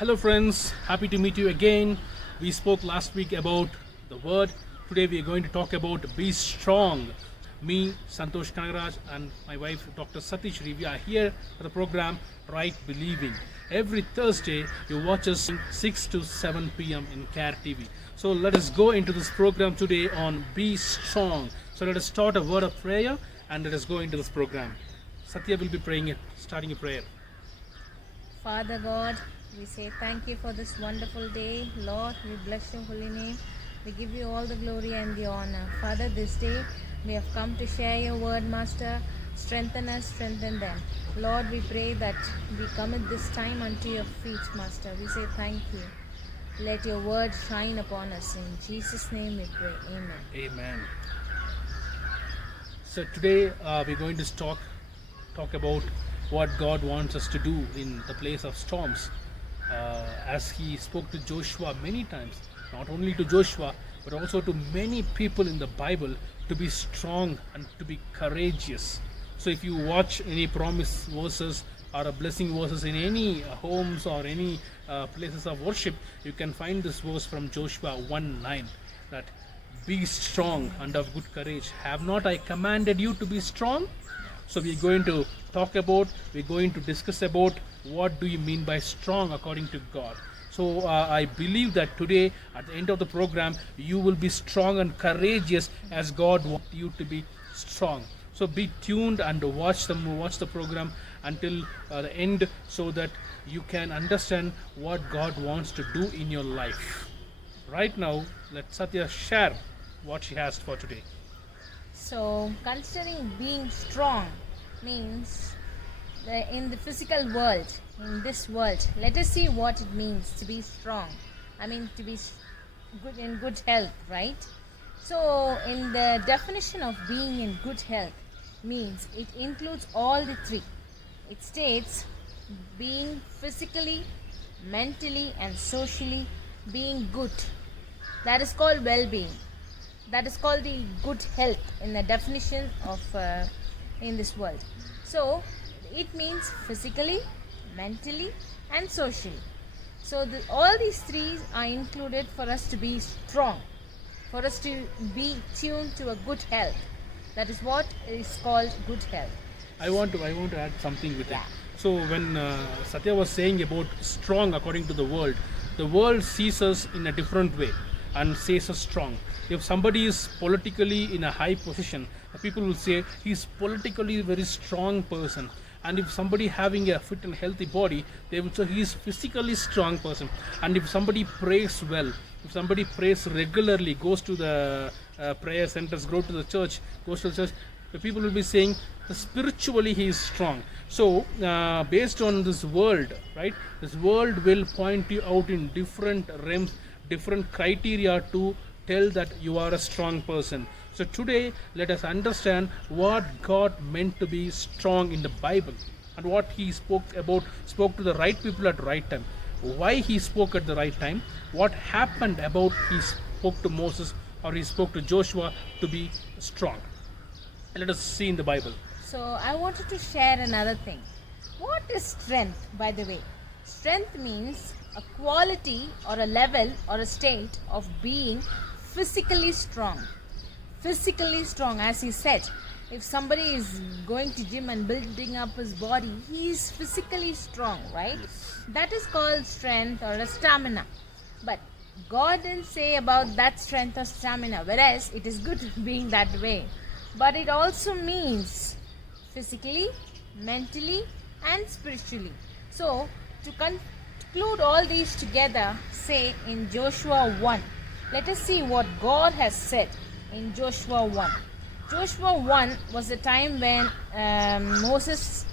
Hello, friends. Happy to meet you again. We spoke last week about the word. Today, we are going to talk about be strong. Me, Santosh Kanagaraj, and my wife, Dr. Satish Rivi, are here for the program Right Believing. Every Thursday, you watch us 6 to 7 p.m. in CARE TV. So, let us go into this program today on Be Strong. So, let us start a word of prayer and let us go into this program. Satya will be praying it, starting a prayer. Father God, we say thank you for this wonderful day. Lord, we bless your holy name. We give you all the glory and the honor. Father, this day we have come to share your word, Master. Strengthen us, strengthen them. Lord, we pray that we commit this time unto your feet, Master. We say thank you. Let your word shine upon us. In Jesus' name we pray. Amen. Amen. So today we're going to talk about what God wants us to do in the place of storms. As he spoke to Joshua many times, not only to Joshua but also to many people in the Bible, to be strong and to be courageous. So if you watch any promise verses or a blessing verses in any homes or any places of worship, you can find this verse from Joshua 1:9, that be strong and of good courage. Have not I commanded you to be strong? So we're going to discuss about what do you mean by strong according to God. So I believe that today at the end of the program you will be strong and courageous as God wants you to be strong. So be tuned and watch the program until the end so that you can understand what God wants to do in your life. Right now, let Satya share what she has for today. So, considering being strong means in the physical world, in this world, let us see what it means to be strong. I mean, to be good in good health, right? So, in the definition of being in good health, means it includes all the three. It states being physically, mentally, and socially being good. That is called well-being. That is called the good health in the definition of in this world. So it means physically, mentally, and socially. So all these three are included for us to be strong, for us to be tuned to a good health. That is what is called good health. I want to add something with it. So when Satya was saying about strong according to the world sees us in a different way and says us strong. If somebody is politically in a high position, people will say he's politically a very strong person. And if somebody having a fit and healthy body, they will say he's physically strong person. And if somebody prays well, if somebody prays regularly, goes to the prayer centers, goes to the church, the people will be saying spiritually he is strong. So based on this world, right, this world will point you out in different realms, different criteria to tell that you are a strong person. So today let us understand what God meant to be strong in the Bible and what he spoke to the right people at the right time, why he spoke at the right time, what happened about he spoke to Moses or he spoke to Joshua to be strong. Let us see in the Bible. So I wanted to share another thing. What is strength, by the way? Strength means a quality or a level or a state of being physically strong. Physically strong, as he said. If somebody is going to gym and building up his body, he is physically strong, right? That is called strength or a stamina. But God didn't say about that strength or stamina, whereas it is good being that way. But it also means physically, mentally, and spiritually. So, to conclude all these together, say in Joshua 1. Let us see what God has said in Joshua 1. Joshua 1 was a time when Moses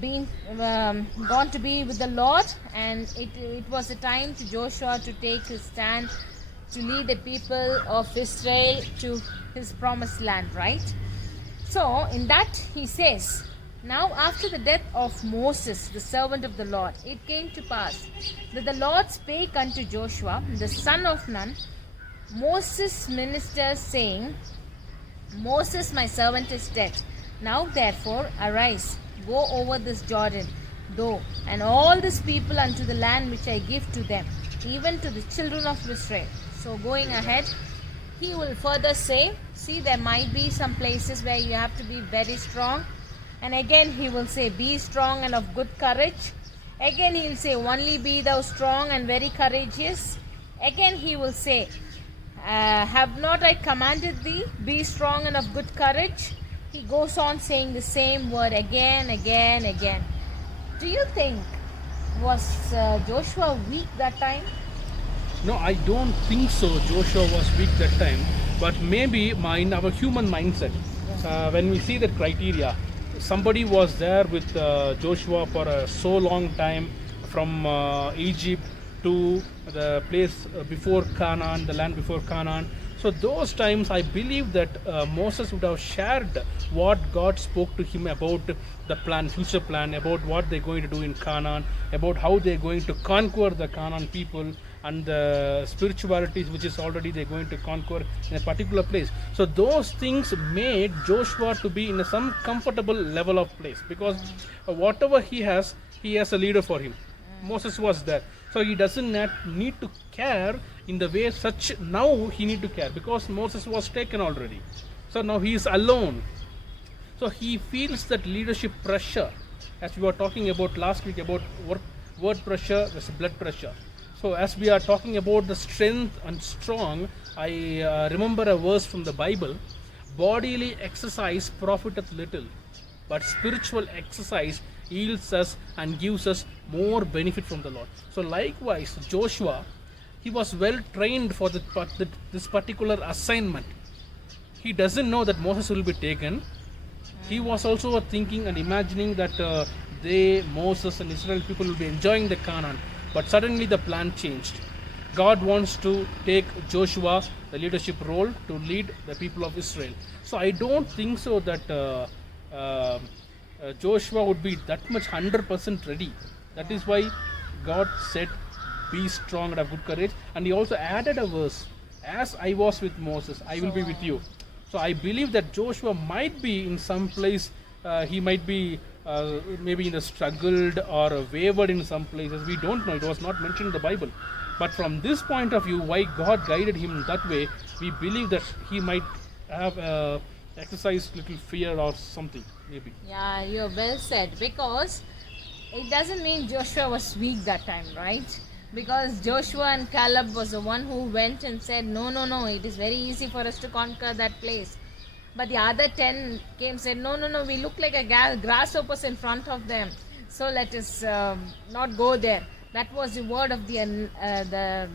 been gone to be with the Lord, and it was a time to Joshua to take his stand to lead the people of Israel to his promised land, right? So in that he says, now after the death of Moses, the servant of the Lord, it came to pass that the Lord spake unto Joshua, the son of Nun, Moses' minister, saying, Moses my servant is dead. Now therefore arise, go over this Jordan, though, and all this people unto the land which I give to them, even to the children of Israel. So going ahead, he will further say, see, there might be some places where you have to be very strong. And again he will say, be strong and of good courage. Again he will say, only be thou strong and very courageous. Again he will say, have not I commanded thee, be strong and of good courage. He goes on saying the same word again. Do you think was Joshua weak that time? No, I don't think so. Joshua was weak that time, but maybe in our human mindset, when we see that criteria, somebody was there with Joshua for so long time, from Egypt to the place before Canaan, the land before Canaan. So those times, I believe that Moses would have shared what God spoke to him about the plan, future plan, about what they're going to do in Canaan, about how they're going to conquer the Canaan people, and the spiritualities which is already they're going to conquer in a particular place. So those things made Joshua to be in some comfortable level of place, because whatever he has a leader for him. Moses was there, so he doesn't need to care in the way such. Now he need to care because Moses was taken already, so now he is alone. So he feels that leadership pressure, as we were talking about last week about word pressure versus blood pressure. So as we are talking about the strength and strong, I remember a verse from the Bible: bodily exercise profiteth little, but spiritual exercise yields us and gives us more benefit from the Lord. So likewise, Joshua, he was well trained for this particular assignment. He doesn't know that Moses will be taken. He was also thinking and imagining that Moses and Israel people will be enjoying the Canaan. But suddenly the plan changed. God wants to take Joshua, the leadership role, to lead the people of Israel. So I don't think so that Joshua would be that much 100% ready. That is why God said, be strong and have good courage. And he also added a verse, as I was with Moses, I will be with you. So I believe that Joshua might be in some place, he might be maybe in the struggled or wavered in some places. We don't know. It was not mentioned in the Bible. But from this point of view, why God guided him that way, we believe that he might have exercised little fear or something, maybe. Yeah, you're well said, because it doesn't mean Joshua was weak that time, right? Because Joshua and Caleb was the one who went and said, no, it is very easy for us to conquer that place. But the other 10 came and said, no, we look like a grasshoppers in front of them. So let us not go there. That was the word of the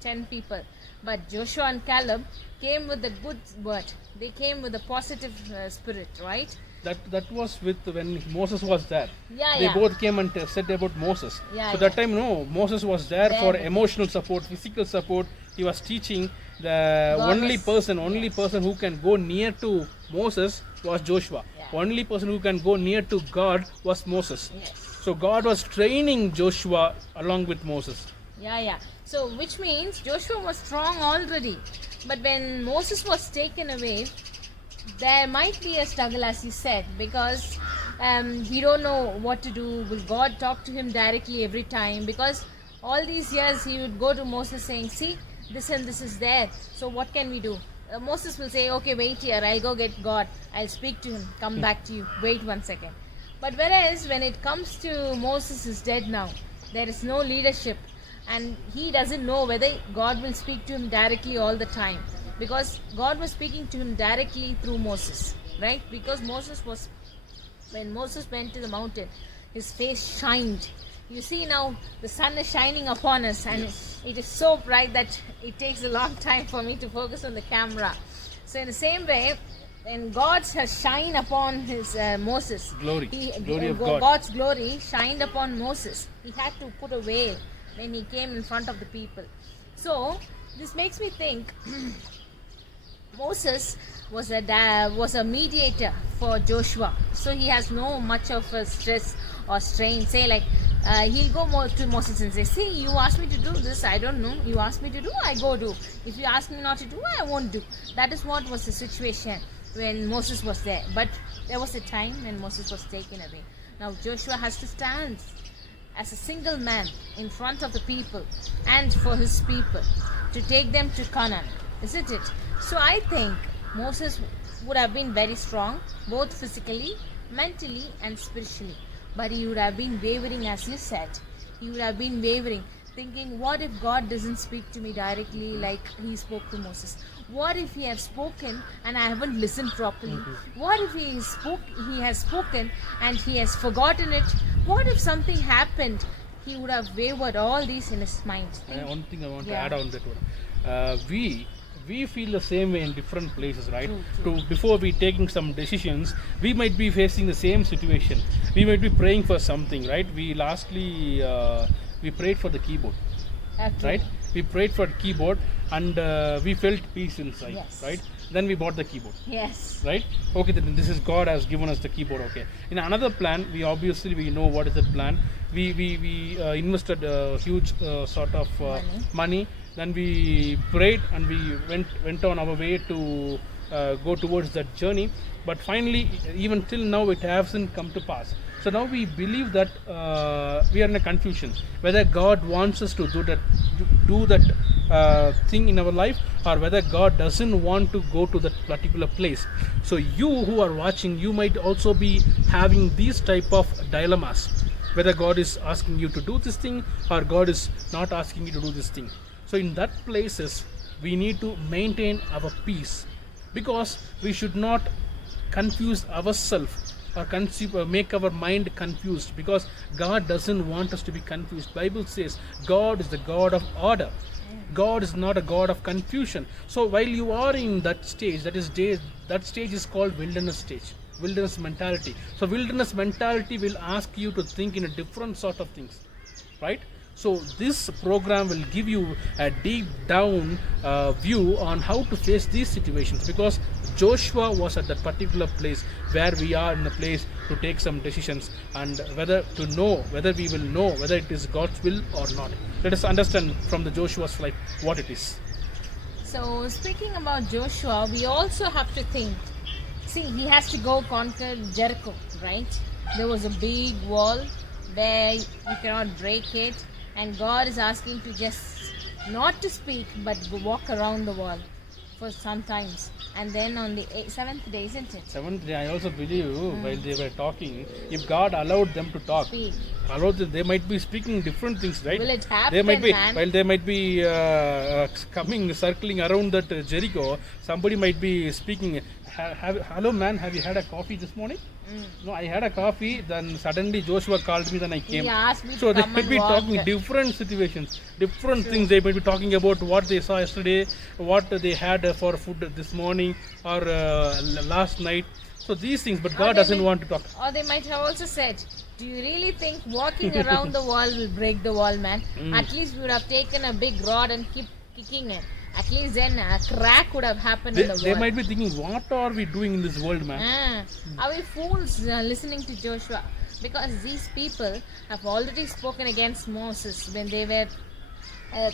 10 people. But Joshua and Caleb came with a good word. They came with a positive spirit, right? That was with when Moses was there. They Yeah. both came and said about Moses. Yeah, So that time, no, Moses was there for emotional support, physical support. He was teaching. The God only was- person who can go near to Moses was Joshua. Yeah. Only person who can go near to God was Moses. Yes. So God was training Joshua along with Moses. Yeah. So which means Joshua was strong already. But when Moses was taken away, there might be a struggle, as you said, because he don't know what to do. Will God talk to him directly every time? Because all these years he would go to Moses saying, see, this and this is there. So what can we do? Moses will say, okay, wait here. I'll go get God. I'll speak to him. Come back to you. Wait 1 second. But whereas when it comes to Moses is dead now, there is no leadership. And he doesn't know whether God will speak to him directly all the time. Because God was speaking to him directly through Moses, right? Because when Moses went to the mountain, his face shined. You see now the sun is shining upon us, and it is so bright that it takes a long time for me to focus on the camera. So in the same way, when God has shined upon his Moses, Glory of God. God's glory shined upon Moses. He had to put a veil when he came in front of the people. So this makes me think Moses was a mediator for Joshua, so he has no much of a stress or strain. Say like he'll go more to Moses and say, see, you asked me to do this, I don't know. You asked me to do, I go do. If you ask me not to do, I won't do. That is what was the situation when Moses was there. But there was a time when Moses was taken away. Now Joshua has to stand as a single man in front of the people and for his people to take them to Canaan, isn't it? So I think Moses would have been very strong, both physically, mentally, and spiritually. But he would have been wavering, as you said. He would have been wavering, thinking, what if God doesn't speak to me directly like he spoke to Moses? What if he has spoken and I haven't listened properly? What if he has spoken and he has forgotten it? What if something happened? He would have wavered all these in his mind. One thing I want to Yeah. add on that one. We feel the same way in different places, right? True. Before we taking some decisions, we might be facing the same situation. We might be praying for something, right? We lastly we prayed for the keyboard, Okay. right? We prayed for keyboard and we felt peace inside, Yes. right? Then we bought the keyboard, Yes. right? Okay, then this is God has given us the keyboard. Okay, in another plan, we obviously we know what is the plan. We invested a huge sort of money. Then we prayed and we went on our way to go towards that journey. But finally, even till now, it hasn't come to pass. So now we believe that we are in a confusion whether God wants us to do that thing in our life, or whether God doesn't want to go to that particular place. So you who are watching, you might also be having these type of dilemmas, whether God is asking you to do this thing or God is not asking you to do this thing. So in that places, we need to maintain our peace, because we should not confuse ourselves or make our mind confused, because God doesn't want us to be confused. Bible says God is the God of order. God is not a God of confusion. So while you are in that stage, that stage is called wilderness stage, wilderness mentality. So wilderness mentality will ask you to think in a different sort of things, right? So this program will give you a deep down view on how to face these situations, because Joshua was at that particular place where we are in the place to take some decisions, and whether we will know whether it is God's will or not. Let us understand from the Joshua's life what it is. So speaking about Joshua, we also have to think. See, he has to go conquer Jericho, right? There was a big wall where you cannot break it, and God is asking to just not to speak but walk around the wall for some times, and then on the seventh day, isn't it? Seventh day, I also believe while they were talking, if God allowed them to talk, Speak. they might be speaking different things, right? Will it happen, They might be man? while they might be circling around that Jericho. Somebody might be speaking. Hello, man. Have you had a coffee this morning? No, I had a coffee. Then suddenly Joshua called me. Then I came. He asked me So to they come might and be walk. talking different situations, different things. They might be talking about what they saw yesterday, what they had for food this morning or last night. So these things, but God they doesn't may- want to talk. Or they might have also said, do you really think walking around the wall will break the wall, man? At least we would have taken a big rod and keep kicking it. At least then a crack would have happened in the They wall. might be thinking, what are we doing in this world, man? Are we fools listening to Joshua? Because these people have already spoken against Moses when they were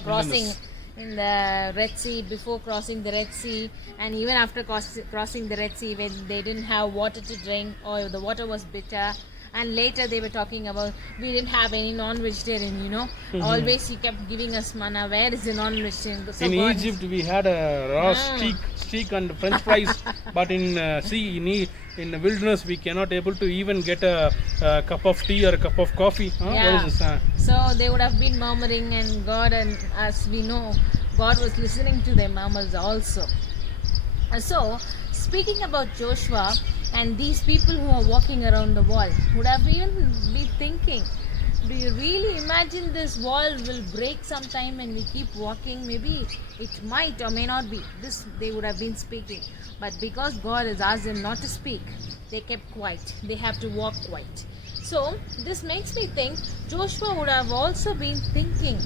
crossing in the Red Sea, before crossing the Red Sea, and even after crossing the Red Sea, when they didn't have water to drink or the water was bitter. And later they were talking about we didn't have any non-vegetarian, Always he kept giving us manna. Where is the non-vegetarian? So In God- Egypt, we had a raw steak and French fries, but in in the wilderness, we cannot able to even get a cup of tea or a cup of coffee. Huh? Yeah. What is this? So they would have been murmuring, and God, and as we know, God was listening to their murmurs also. And so, speaking about Joshua and these people who are walking around the wall, would have even be thinking, do you really imagine this wall will break sometime and we keep walking? Maybe it might or may not be. This they would have been speaking. But because God has asked them not to speak, they kept quiet. They have to walk quiet. So this makes me think Joshua would have also been thinking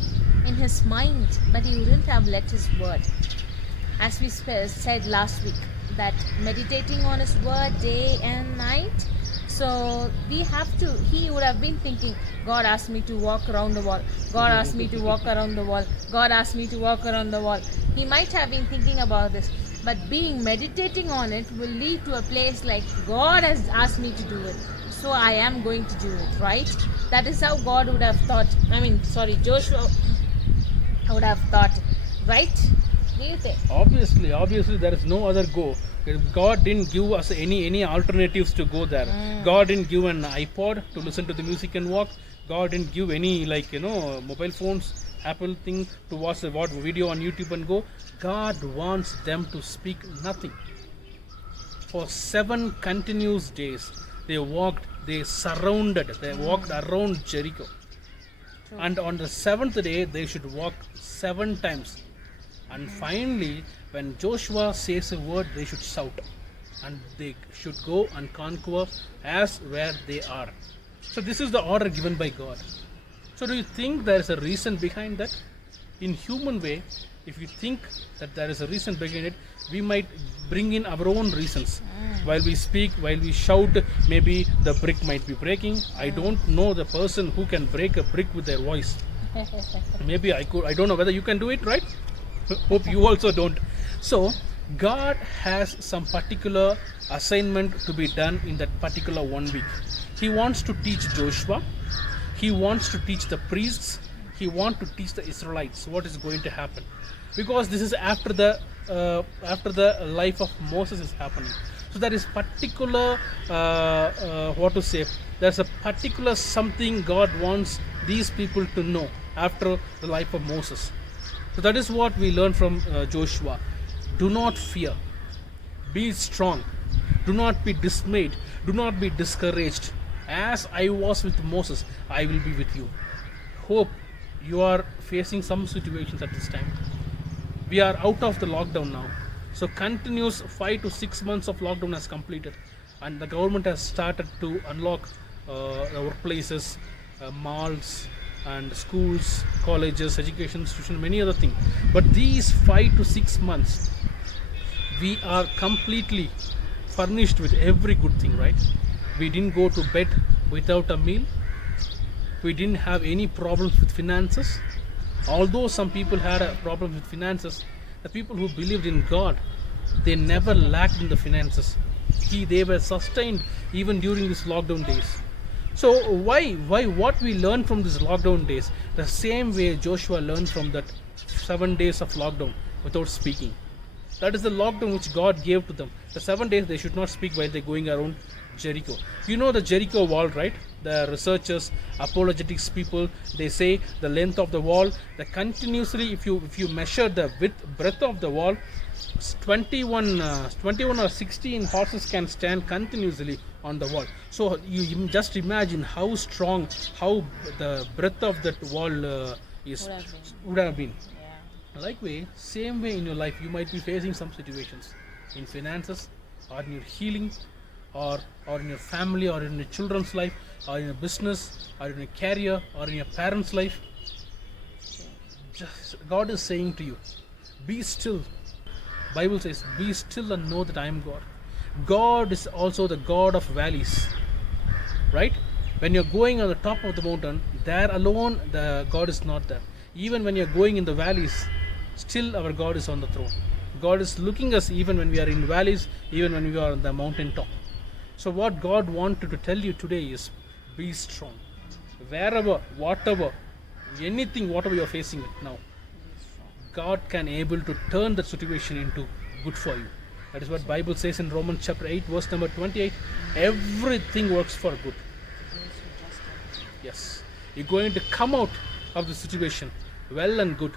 in his mind, but he wouldn't have let his word. As we said last week, that meditating on his word day and night. So he would have been thinking, God asked me to walk around the wall. God asked me to walk around the wall. God asked me to walk around the wall. He might have been thinking about this. But meditating on it will lead to a place like God has asked me to do it. so I am going to do it, right? That is how God would have thought. Joshua would have thought, right? Do you think? Obviously, there is no other go. God didn't give us any alternatives to go there. God didn't give an iPod to listen to the music and walk. God didn't give any mobile phones, Apple thing to watch the video on YouTube and go. God wants them to speak nothing. For 7 continuous days, they walked around Jericho. True. And on the 7th day, they should walk 7 times. And finally, when Joshua says a word, they should shout. And they should go and conquer as where they are. So this is the order given by God. So do you think there is a reason behind that? In human way, if you think that there is a reason behind it, we might bring in our own reasons. While we speak, while we shout, maybe the brick might be breaking. I don't know the person who can break a brick with their voice. Maybe I could. I don't know whether you can do it, right? Hope you also don't. So God has some particular assignment to be done in that particular 1 week. He wants to teach Joshua. He wants to teach the priests. He wants to teach the Israelites what is going to happen, because this is after the life of Moses is happening. So there is particular there's a particular something God wants these people to know after the life of Moses. So that is what we learn from Joshua. Do not fear. Be strong. Do not be dismayed. Do not be discouraged. As I was with Moses, I will be with you. Hope you are facing some situations at this time. We are out of the lockdown now. So continuous 5 to 6 months of lockdown has completed. And the government has started to unlock the workplaces, malls, and schools, colleges, education institutions, many other things. But these 5 to 6 months, we are completely furnished with every good thing, right? We didn't go to bed without a meal. We didn't have any problems with finances. Although some people had a problem with finances, the people who believed in God, they never lacked in the finances. They were sustained even during these lockdown days. So why what we learn from these lockdown days, the same way Joshua learned from that 7 days of lockdown without speaking. That is the lockdown which God gave to them. The 7 days they should not speak while they're going around Jericho. You know the Jericho wall, right? The researchers, apologetics people, they say the length of the wall, the continuously, if you measure the breadth of the wall, 21 or 16 horses can stand continuously on the wall. So you just imagine how strong, how the breadth of that wall would have been. Yeah. Likewise, same way in your life, you might be facing some situations in finances, or in your healing, or in your family, or in your children's life, or in your business, or in your career, or in your parents' life. Just God is saying to you, be still. Bible says, be still and know that I am God. God is also the God of valleys, right? When you're going on the top of the mountain, there alone the God is not there. Even when you're going in the valleys, still our God is on the throne. God is looking us even when we are in valleys, even when we are on the mountain top. So what God wanted to tell you today is, be strong. Wherever, whatever, whatever you're facing now, God can able to turn that situation into good for you. That is what Bible says in Romans chapter 8 verse number 28. Everything works for good. Yes. You're going to come out of the situation well and good.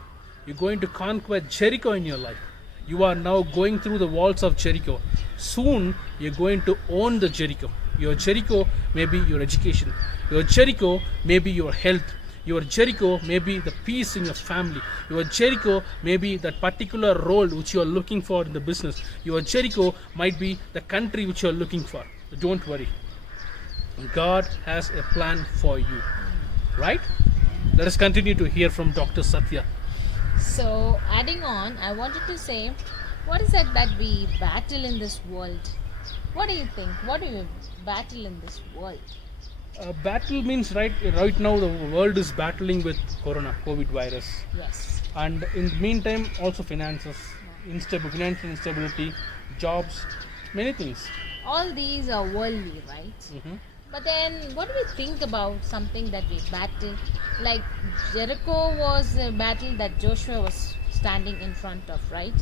You're going to conquer Jericho in your life. You are now going through the walls of Jericho. Soon you're going to own the Jericho. Your Jericho may be your education. Your Jericho may be your health. Your Jericho may be the peace in your family. Your Jericho may be that particular role which you are looking for in the business. Your Jericho might be the country which you are looking for. Don't worry. God has a plan for you. Right? Let us continue to hear from Dr. Satya. So, adding on, I wanted to say, what is it that we battle in this world? What do you think? What do you battle in this world? Battle means right now the world is battling with COVID virus. Yes. And in the meantime also finances, financial instability, jobs, many things. All these are worldly, right? Mhm. But then, what do we think about something that we battled? Like Jericho was a battle that Joshua was standing in front of, right?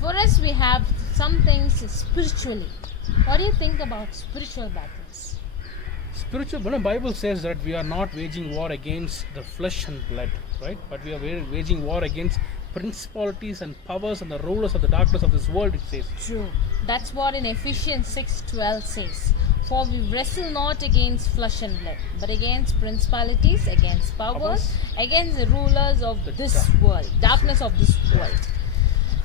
For us, we have some things spiritually. What do you think about spiritual battles? Spiritual, when the Bible says that we are not waging war against the flesh and blood, right? But we are waging war against principalities and powers and the rulers of the darkness of this world, it says. True. That's what in Ephesians 6:12 says. For we wrestle not against flesh and blood, but against principalities, against powers, against the rulers of this world, darkness of this world,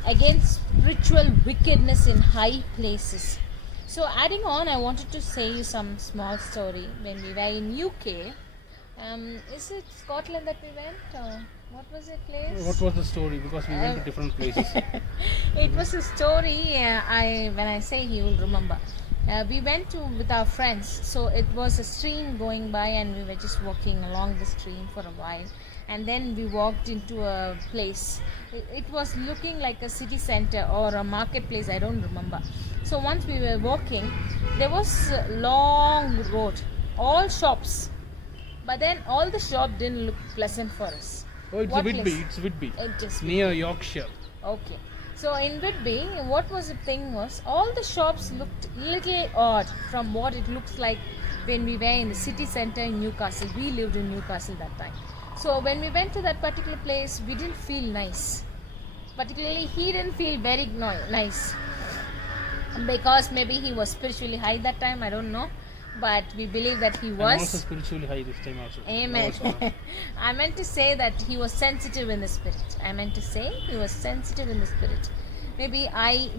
against spiritual wickedness in high places. So adding on, I wanted to say you some small story. When we were in UK, is it Scotland that we went, or what was it place? What was the story? Because we went to different places. It was a story. When I say, he will remember. We went to with our friends. So it was a stream going by, and we were just walking along the stream for a while. And then we walked into a place. It was looking like a city center or a marketplace. I don't remember. So once we were walking, there was a long road, all shops. But then all the shop didn't look pleasant for us. Oh, it's What Whitby. place? It's Whitby. It just Near Yorkshire. Okay. So in Whitby, what was the thing was, all the shops looked little odd from what it looks like when we were in the city center in Newcastle. We lived in Newcastle that time. So when we went to that particular place, we didn't feel nice. Particularly, he didn't feel very nice. Because maybe he was spiritually high that time, I don't know. But we believe that he I'm was. also spiritually high this time also. Amen. Also. I meant to say that he was sensitive in the spirit. I meant to say he was sensitive in the spirit. Maybe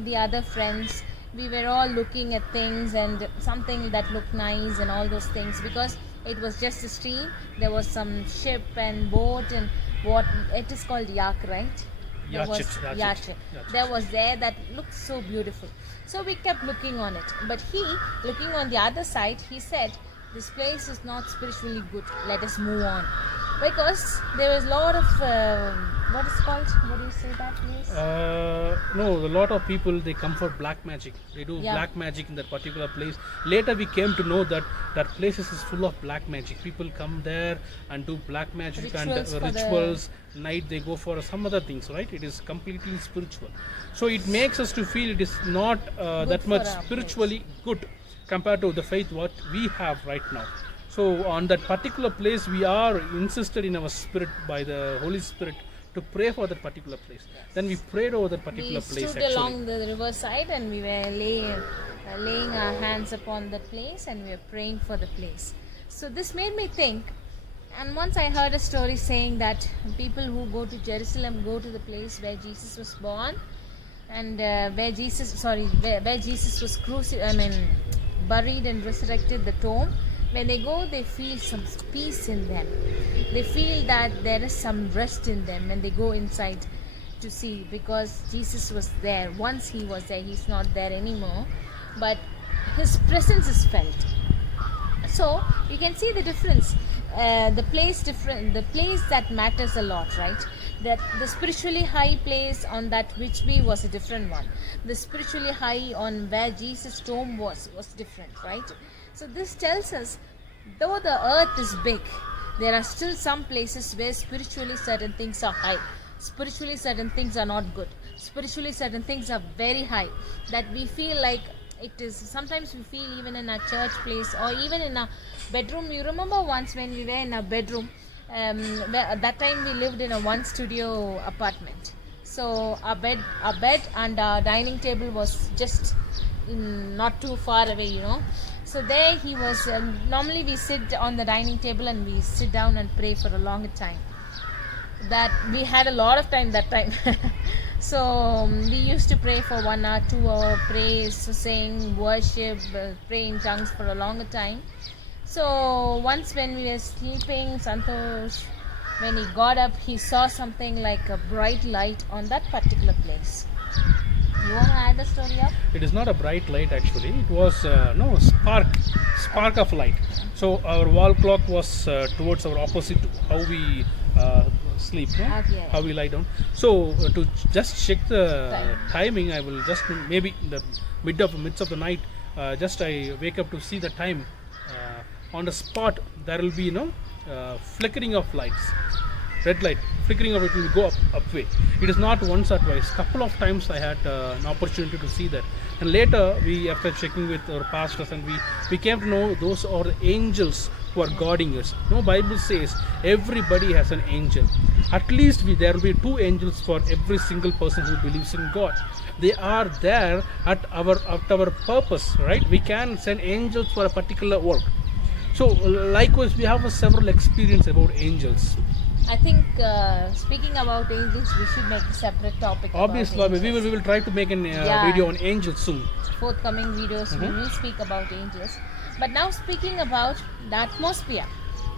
the other friends, we were all looking at things and something that looked nice and all those things, because it was just a stream. There was some ship and boat and what it is called yak, right? Yachit. There was there that looked so beautiful. So we kept looking on it. But he, looking on the other side, he said, this place is not spiritually good. Let us move on. Because there was a lot of, what is called? What do you say that place? No, a lot of people, they come for black magic. They do black magic in that particular place. Later we came to know that that place is full of black magic. People come there and do black magic rituals. Night they go for some other things, right? It is completely spiritual. So it makes us to feel it is not that much spiritually good compared to the faith what we have right now. So on that particular place, we are insisted in our spirit by the Holy Spirit to pray for that particular place. Then we prayed over that particular place. We stood along the riverside and we were laying our hands upon the place and we were praying for the place. So this made me think. And once I heard a story saying that people who go to Jerusalem go to the place where Jesus was born, and where Jesus was buried and resurrected, the tomb. When they go, they feel some peace in them. They feel that there is some rest in them when they go inside to see, because Jesus was there. Once he was there, he's not there anymore, but his presence is felt. So you can see the difference. The place that matters a lot, right? That the spiritually high place on that Whitby was a different one. The spiritually high on where Jesus' tomb was different, right? So this tells us, though the earth is big, there are still some places where spiritually certain things are high. Spiritually certain things are not good. Spiritually certain things are very high. That we feel like it is, sometimes we feel even in a church place or even in a bedroom. You remember once when we were in a bedroom, at that time we lived in a one studio apartment. So our bed and our dining table was just not too far away, you know. So there he was. Normally we sit on the dining table and we sit down and pray for a longer time. That we had a lot of time that time. So we used to pray for 1 hour, 2 hour praise, sing, worship, pray in tongues for a longer time. So once when we were sleeping, Santosh, when he got up, he saw something like a bright light on that particular place. You want to add the story up? It is not a bright light actually. It was spark of light. So our wall clock was towards our opposite how we sleep, no? Okay. How we lie down. So to just check the timing, I will just maybe in the midst of the night, just I wake up to see the time. on the spot there will be flickering of lights, red light flickering of it will go up way. It is not once or twice, couple of times I had an opportunity to see that. And later we, after checking with our pastors, and we came to know those are the angels who are guarding us. Bible says everybody has an angel. At least there will be 2 angels for every single person who believes in God. They are there at our purpose, right? We can send angels for a particular work. So likewise we have several experience about angels. I think speaking about angels, we should make a separate topic. Obviously, about we will try to make a video on angels soon. Forthcoming videos we will speak about angels. But now speaking about the atmosphere,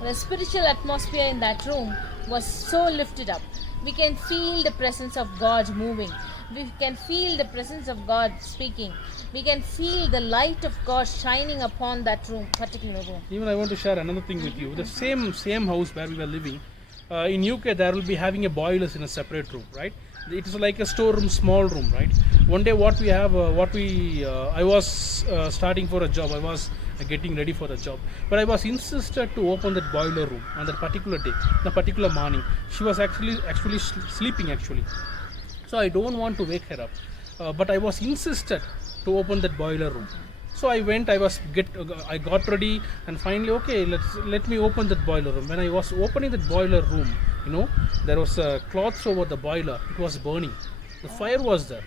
the spiritual atmosphere in that room was so lifted up. We can feel the presence of God moving. We can feel the presence of God speaking. We can feel the light of God shining upon that particular room. Even I want to share another thing with you. The same house where we were living, in UK there will be having a boilers in a separate room, right? It is like a storeroom, small room, right? One day I was starting for a job. I was getting ready for the job, but I was insisted to open that boiler room on that particular day, the particular morning. She was actually sleeping actually, so I don't want to wake her up, but I was insisted to open that boiler room. So I went, I got ready, and finally, okay, let me open that boiler room. When I was opening that boiler room, there was cloths over the boiler. It was burning. The fire was there.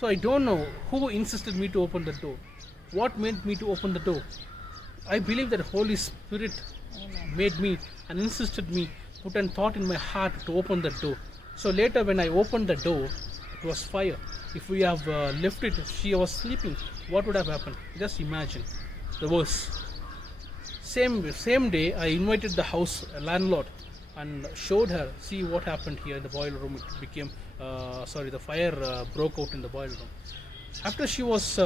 So I don't know who insisted me to open the door. What made me to open the door? I believe that Holy Spirit made me and insisted me, put a thought in my heart to open the door. So later when I opened the door, it was fire. If we have left it, she was sleeping, what would have happened? Just imagine the worst. Same day, I invited the house landlord and showed her, see what happened here in the boiler room. It became, the fire broke out in the boiler room. After she was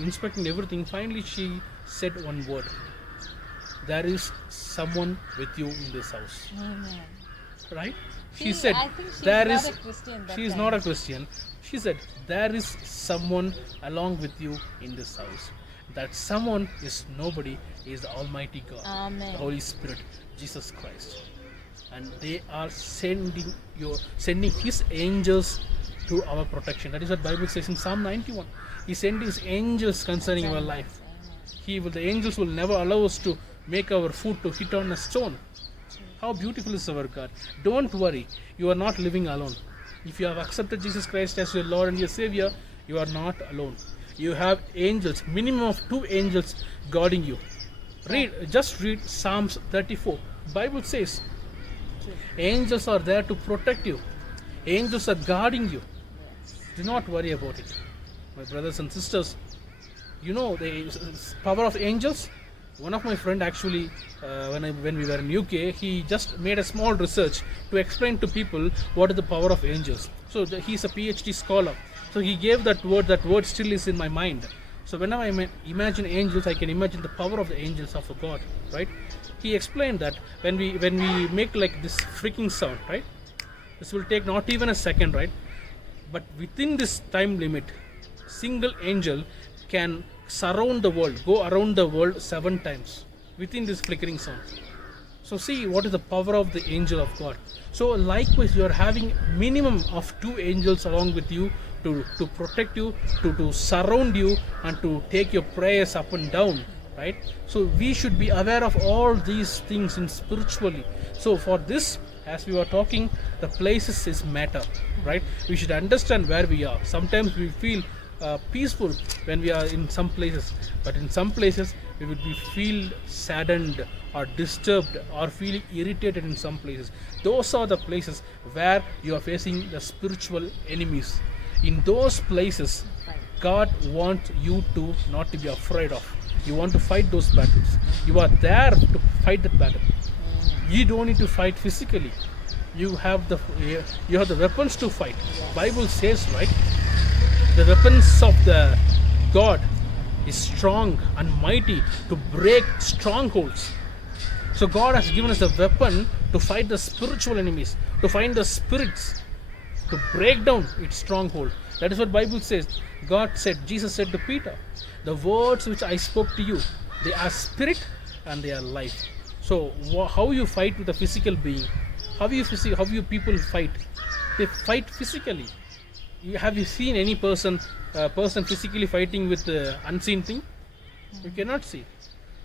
inspecting everything, finally she said one word: there is someone with you in this house. Amen. Right? She said, I think she is not a Christian. She said, there is someone along with you in this house. That someone is nobody, is the Almighty God, Amen. the Holy Spirit, Jesus Christ. And they are sending His angels to our protection. That is what Bible says in Psalm 91. He sent His angels concerning our life. The angels will never allow us to make our foot to hit on a stone. How beautiful is our God. Don't worry, you are not living alone. If you have accepted Jesus Christ as your Lord and your Savior, you are not alone. You have angels, minimum of 2 angels guarding you. Just read Psalms 34. Bible says angels are there to protect you. Angels are guarding you. Do not worry about it. My brothers and sisters, the power of angels. One of my friend actually, when we were in UK, he just made a small research to explain to people what is the power of angels. So he's a PhD scholar. So he gave that word. That word still is in my mind. So whenever I imagine angels, I can imagine the power of the angels of God, right? He explained that when we make like this freaking sound, right? This will take not even a second, right? But within this time limit, single angel can surround the world, go around the world 7 times within this flickering sound. So see what is the power of the angel of God. So likewise, you are having minimum of 2 angels along with you to protect you, to surround you, and to take your prayers up and down, right? So we should be aware of all these things in spiritually. So for this, as we were talking, the places is matter, right? We should understand where we are. Sometimes we feel peaceful when we are in some places, but in some places we would feel saddened or disturbed or feeling irritated in some places. Those are the places where you are facing the spiritual enemies. In those places, God wants you to not to be afraid of. You want to fight those battles. You are there to fight the battle. You don't need to fight physically. You have the weapons to fight. Bible says, right? The weapons of the God is strong and mighty to break strongholds. So God has given us a weapon to fight the spiritual enemies, to find the spirits, to break down its stronghold. That is what Bible says. Jesus said to Peter, the words which I spoke to you, They are spirit and they are life. So how you fight with a physical being? How you people fight? They fight physically. Have you seen any person physically fighting with unseen thing? You cannot see.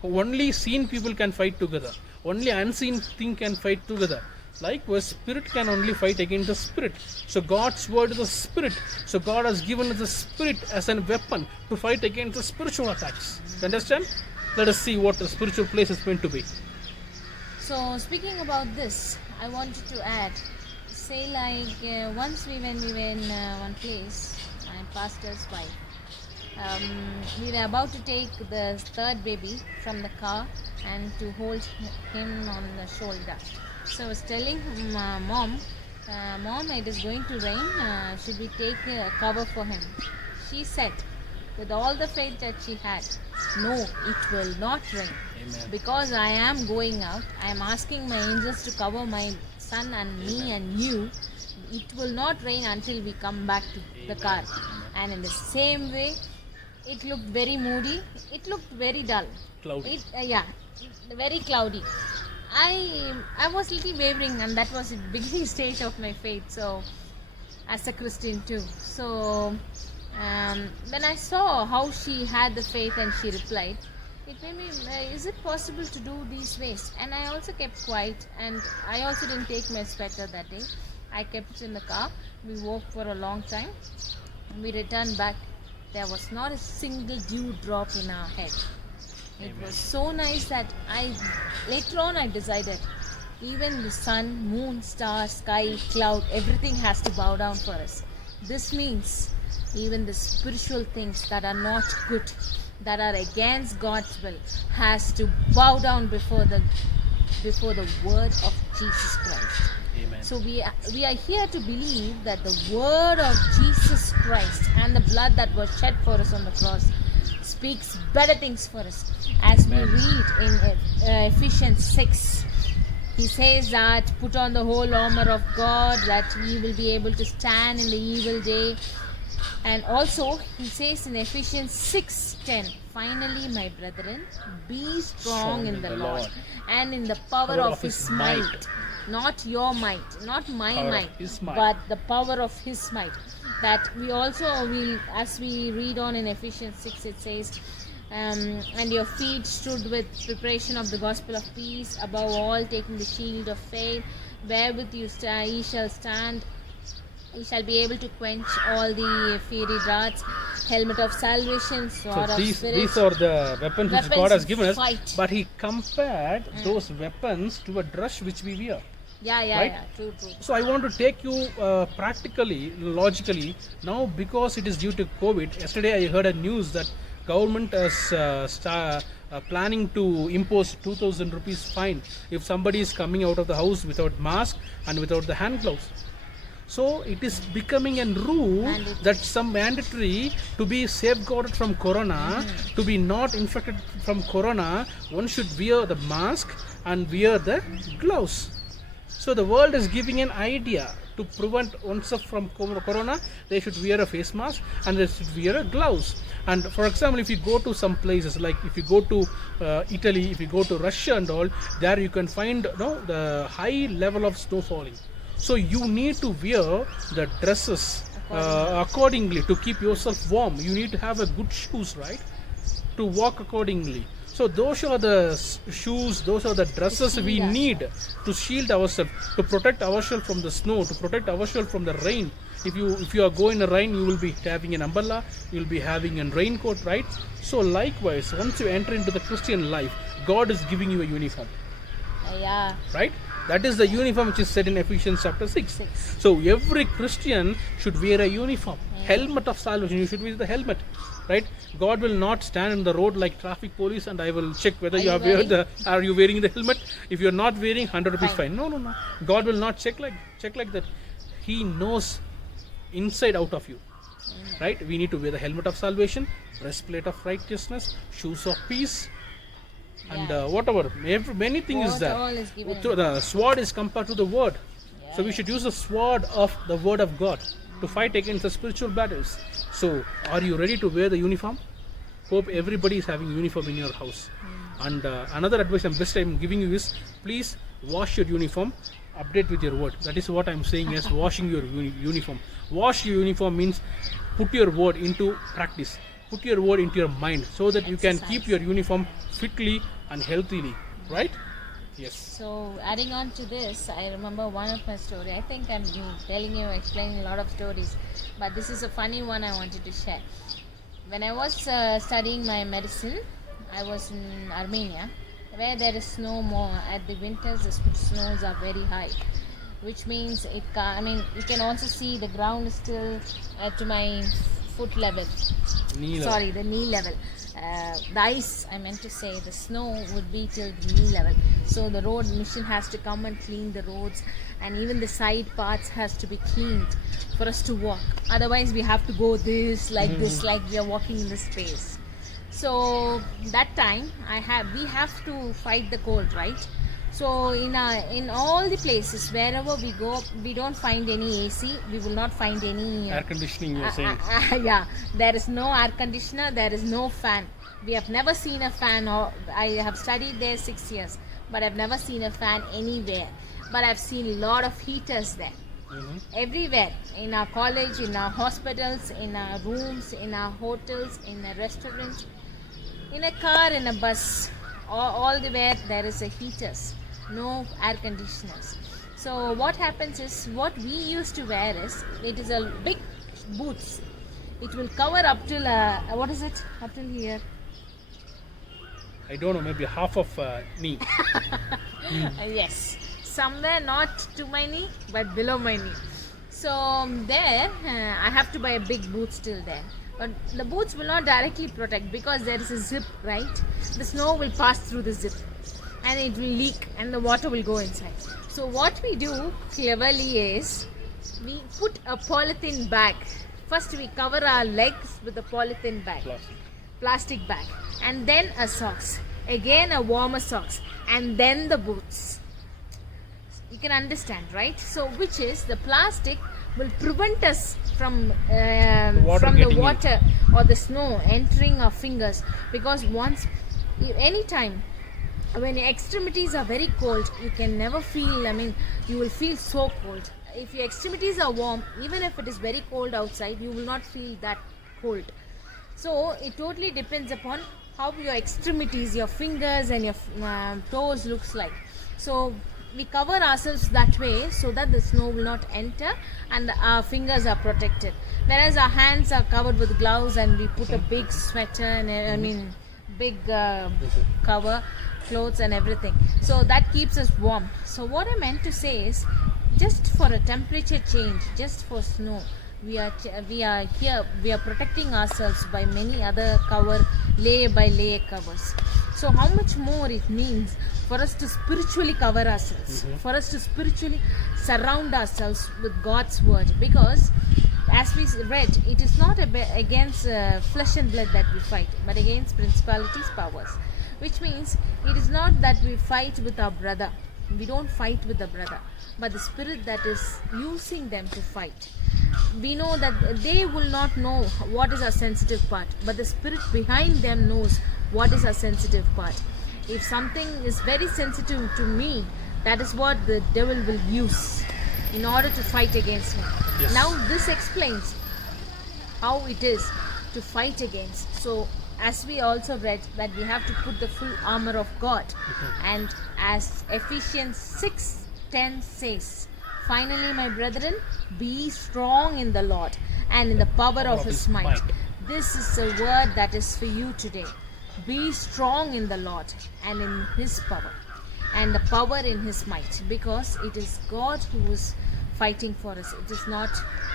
Only seen people can fight together. Only unseen thing can fight together. Likewise, spirit can only fight against the spirit. So God's word is a spirit. So God has given us the spirit as a weapon to fight against the spiritual attacks. You understand? Let us see what the spiritual place is meant to be. So speaking about this, I wanted to add, say like once we were in one place, my pastor's wife, we were about to take the third baby from the car and to hold him on the shoulder. So I was telling mom, it is going to rain, should we take a cover for him? She said, with all the faith that she had, no, it will not rain. Amen. Because I am going out, I am asking my angels to cover my son and me and you. It will not rain until we come back to the car. And in the same way, it looked very moody. It looked very dull. Cloudy. Very cloudy. I was little wavering, and that was the beginning stage of my faith. So, as a Christian too. So, when I saw how she had the faith and she replied, it made me, is it possible to do these ways? And I also kept quiet, and I also didn't take my sweater that day. I kept it in the car. We walked for a long time. We returned back. There was not a single dew drop in our head. It was so nice that later on I decided, even the sun, moon, star, sky, cloud, everything has to bow down for us. This means even the spiritual things that are not good, that are against God's will, has to bow down before the word of Jesus Christ. Amen. So we are here to believe that the word of Jesus Christ and the blood that was shed for us on the cross speaks better things for us. As we read in Ephesians 6, he says that put on the whole armor of God, that you will be able to stand in the evil day. And also he says in Ephesians 6:10, finally my brethren, be strong in the Lord and in the power of his might. Not your might, not my might, but the power of his might. That we also will, as we read on in Ephesians 6, it says, and your feet stood with preparation of the gospel of peace, above all taking the shield of faith, wherewith ye shall stand. Ye shall be able to quench all the fiery darts, helmet of salvation, sword of spirit. These are the weapons which God has given us. Fight. But he compared those weapons to a dress which we wear. Right? True. So I want to take you practically, logically, now because it is due to COVID. Yesterday I heard a news that government is planning to impose 2,000 rupees fine if somebody is coming out of the house without mask and without the hand gloves. So it is becoming a rule that some mandatory to be safeguarded from corona, to be not infected from corona, one should wear the mask and wear the gloves. So the world is giving an idea to prevent oneself from corona. They should wear a face mask and they should wear a gloves. And for example, if you go to some places, like if you go to Italy, if you go to Russia and all, there you can find the high level of snow falling. So you need to wear the dresses accordingly to keep yourself warm. You need to have a good shoes, right, to walk accordingly. So those are the shoes, those are the dresses we need to shield ourselves, to protect ourselves from the snow, to protect ourselves from the rain. If you are going in the rain, you will be having an umbrella, you will be having a raincoat, right? So likewise, once you enter into the Christian life, God is giving you a uniform. Right? That is the uniform which is said in Ephesians chapter 6. So every Christian should wear a uniform. Helmet of salvation. You should wear the helmet. Right? God will not stand in the road like traffic police and I will check whether are you wearing the helmet. If you are not wearing, 100 rupees fine. No. God will not check like that. He knows inside out of you. Right? We need to wear the helmet of salvation, breastplate of righteousness, shoes of peace, and whatever, many things is there. The sword is compared to the word. So we should use the sword of the word of God to fight against the spiritual battles. So are you ready to wear the uniform? Hope everybody is having uniform in your house. And another advice I'm giving you is, please wash your uniform, update with your word. That is what I'm saying as washing your uniform. Wash your uniform means put your word into practice. Put your word into your mind so that you can keep your uniform fitly and healthily. Right? Yes. So adding on to this, I remember one of my story. I think I'm explaining a lot of stories, but this is a funny one I wanted to share. When I was studying my medicine, I was in Armenia, where there is snow more. At the winters, the snows are very high, which means you can also see the ground is still to my foot level. Sorry, the knee level. The ice, I meant to say, the snow would be till the knee level. So the road mission has to come and clean the roads, and even the side parts has to be cleaned for us to walk. Otherwise, we have to go this, like we are walking in the space. So that time, we have to fight the cold, right? So in all the places wherever we go, we don't find any AC. We will not find any Air conditioning, you are saying. Yeah, there is no air conditioner. There is no fan. We have never seen a fan. Or I have studied there 6 years, but I've never seen a fan anywhere. But I've seen a lot of heaters there. Everywhere, in our college, in our hospitals, in our rooms, in our hotels, in a restaurant, in a car, in a bus, all the way there is a heaters, no air conditioners. So what happens is, what we used to wear is, it is a big boots. It will cover up till what is it? Up till here. I don't know, maybe half of knee. Yes, somewhere not to my knee, but below my knee. So there, I have to buy a big boots till there. But the boots will not directly protect because there is a zip, right? The snow will pass through the zip and it will leak and the water will go inside. So what we do cleverly is, we put a polythene bag. First we cover our legs with a polythene bag, plastic bag, and then a socks, again a warmer socks, and then the boots. You can understand, right? So which is, the plastic will prevent us from the water or the snow entering our fingers, because anytime when your extremities are very cold, you can never feel, you will feel so cold. If your extremities are warm, even if it is very cold outside, you will not feel that cold. So it totally depends upon how your extremities, your fingers and your toes looks like. So we cover ourselves that way so that the snow will not enter and our fingers are protected. Whereas our hands are covered with gloves and we put a big sweater and big cover, clothes and everything. So that keeps us warm. So what I meant to say is, just for a temperature change, just for snow, we are protecting ourselves by many other layer by layer covers. So how much more it means for us to spiritually cover ourselves, for us to spiritually surround ourselves with God's word. Because as we read, it is not against flesh and blood that we fight, but against principalities, powers. Which means, it is not that we fight with our brother. We don't fight with the brother, but the spirit that is using them to fight. We know that they will not know what is our sensitive part, but the spirit behind them knows what is our sensitive part. If something is very sensitive to me, that is what the devil will use in order to fight against me. Yes. Now this explains how it is to fight against. So as we also read, that we have to put the full armor of God. And as Ephesians 6:10 says, finally, my brethren, be strong in the Lord and in the power of his might. This is a word that is for you today. Be strong in the Lord and in his power, and the power in his might, because it is God who is fighting for us. It is not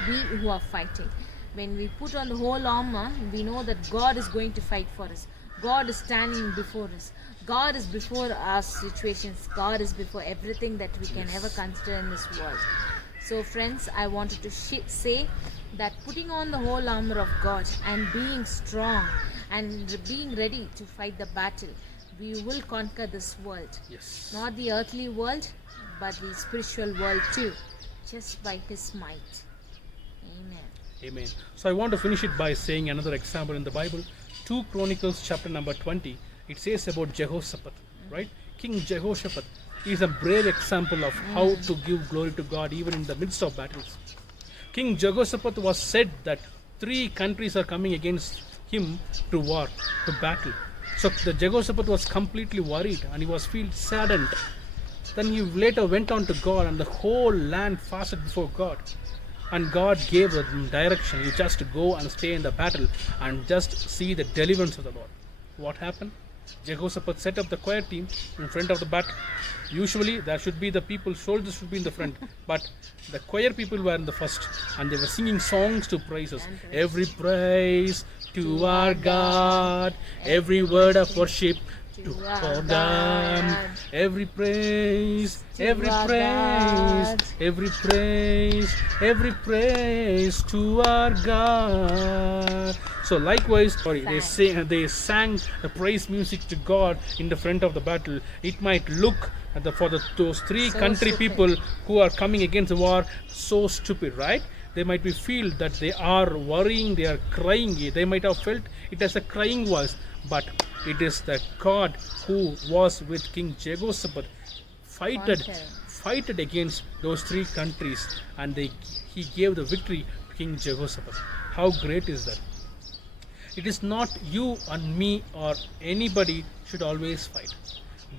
we who are fighting. When we put on the whole armor, we know that God is going to fight for us. God is standing before us. God is before our situations. God is before everything that we can ever consider in this world. So friends, I wanted to say that putting on the whole armor of God and being strong and being ready to fight the battle, we will conquer this world. Yes. Not the earthly world, but the spiritual world too, just by his might. Amen. Amen. So I want to finish it by saying another example in the Bible. 2 Chronicles chapter number 20, it says about Jehoshaphat, right? King Jehoshaphat is a brave example of how to give glory to God even in the midst of battles. King Jehoshaphat was said that 3 countries are coming against him to war, to battle. So the Jehoshaphat was completely worried and he was feel saddened. Then he later went on to God and the whole land fasted before God. And God gave them direction. You just go and stay in the battle and just see the deliverance of the Lord. What happened? Jehoshaphat set up the choir team in front of the battle. Usually there should be the people, soldiers should be in the front, but the choir people were in the first and they were singing songs to praise us. Every praise to our God, every word of worship to our God. Every praise, every praise, every praise, every praise to our God. So likewise, they sang the praise music to God in the front of the battle. It might look for those 3 country stupid. people who are coming against the war so stupid, right? They might be feel that they are worrying, they are crying. They might have felt it as a crying voice, but it is the God who was with King Jehoshaphat fighted against those 3 countries, and he gave the victory to King Jehoshaphat. How great is that? It is not you and me or anybody should always fight.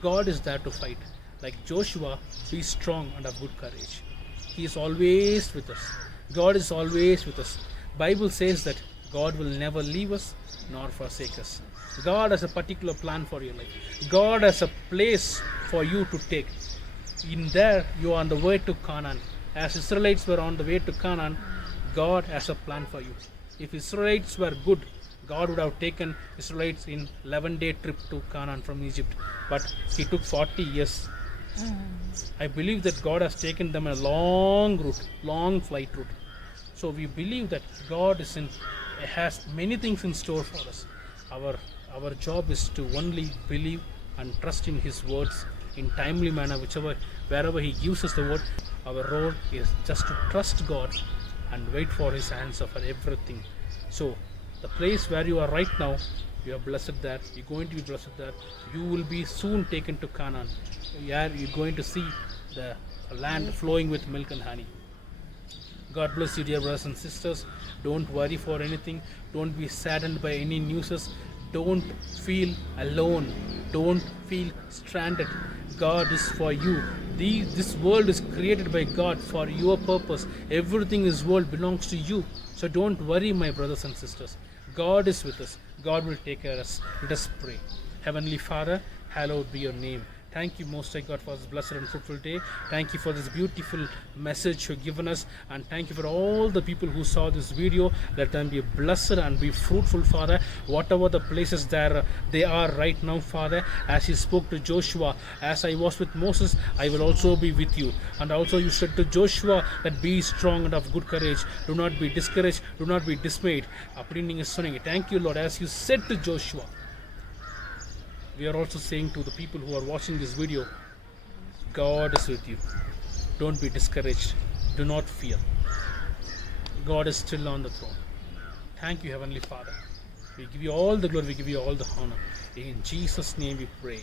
God is there to fight. Like Joshua, be strong and have good courage. He is always with us. God is always with us. Bible says that God will never leave us nor forsake us. God has a particular plan for your life. God has a place for you to take. In there, you are on the way to Canaan. As Israelites were on the way to Canaan, God has a plan for you. If Israelites were good, God would have taken Israelites in 11-day trip to Canaan from Egypt. But he took 40 years. I believe that God has taken them a long route, long flight route. So we believe that God has many things in store for us. Our job is to only believe and trust in His words in timely manner, wherever He gives us the word. Our role is just to trust God and wait for His answer for everything. So the place where you are right now, you are blessed there. You're going to be blessed there. You will be soon taken to Canaan. You're going to see the land flowing with milk and honey. God bless you, dear brothers and sisters. Don't worry for anything. Don't be saddened by any newses. Don't feel alone. Don't feel stranded. God is for you. This world is created by God for your purpose. Everything in this world belongs to you. So don't worry, my brothers and sisters. God is with us. God will take care of us. Let us pray. Heavenly Father, hallowed be your name. Thank you, Most High God, for this blessed and fruitful day. Thank you for this beautiful message you've given us. And thank you for all the people who saw this video. Let them be blessed and be fruitful, Father. Whatever the places there they are right now, Father, as you spoke to Joshua, as I was with Moses, I will also be with you. And also you said to Joshua that be strong and of good courage. Do not be discouraged. Do not be dismayed. Thank you, Lord, as you said to Joshua. We are also saying to the people who are watching this video, God is with you. Don't be discouraged. Do not fear. God is still on the throne. Thank you, Heavenly Father. We give you all the glory. We give you all the honor. In Jesus' name we pray.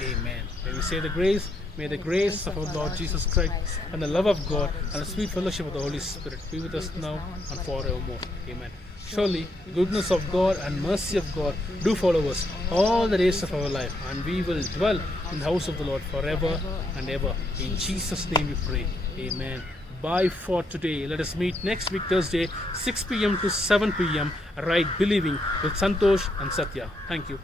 Amen. May we say the grace. May the grace of our Lord Jesus Christ and the love of God and the sweet fellowship of the Holy Spirit be with us now and forevermore. Amen. Surely, goodness of God and mercy of God do follow us all the days of our life, and we will dwell in the house of the Lord forever and ever. In Jesus' name we pray. Amen. Bye for today. Let us meet next week, Thursday, 6 p.m. to 7 p.m. Right Believing with Santosh and Satya. Thank you.